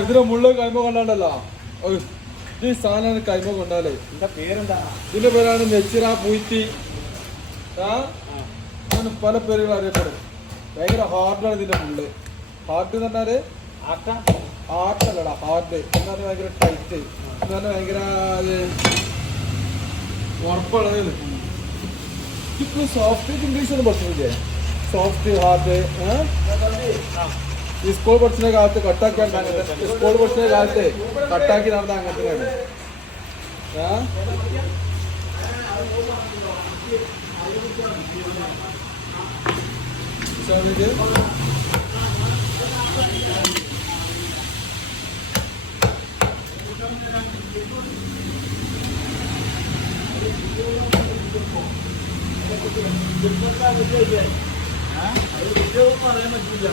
ഇതിന്റെ മുള്ളു കൈമ കൊണ്ടാണ്ടല്ലോ ഈ സാധനം കൈമ കൊണ്ടാലേ. ഇതിന്റെ പേരാണ് നെച്ചിറ പൂറ്റി. പല പേരുകൾ അറിയപ്പെടും. ഭയങ്കര ഹാർഡാണ് ഇതിന്റെ മുള്ള്. ഹാർഡ് എന്ന് പറഞ്ഞാല് ആർട്ടല്ലടാ, ഹാർഡ് എന്ന് പറഞ്ഞാൽ ഭയങ്കര ടൈറ്റ് എന്ന് പറഞ്ഞാൽ ഭയങ്കര ഉറപ്പുള്ളത്. ഇപ്പൊ സോഫ്റ്റ് ഇംഗ്ലീഷ് ഒന്നും പഠിച്ചില്ലേ? സോഫ്റ്റ് ഹാർഡ് ഈ സ്കൂൾ പഠിച്ച കാലത്ത് കട്ടാക്കി സ്കൂൾ പഠിച്ച കാലത്ത് കട്ടാക്കി നടന്ന അങ്ങനത്തെയാണ്. പറയാൻ പറ്റില്ല.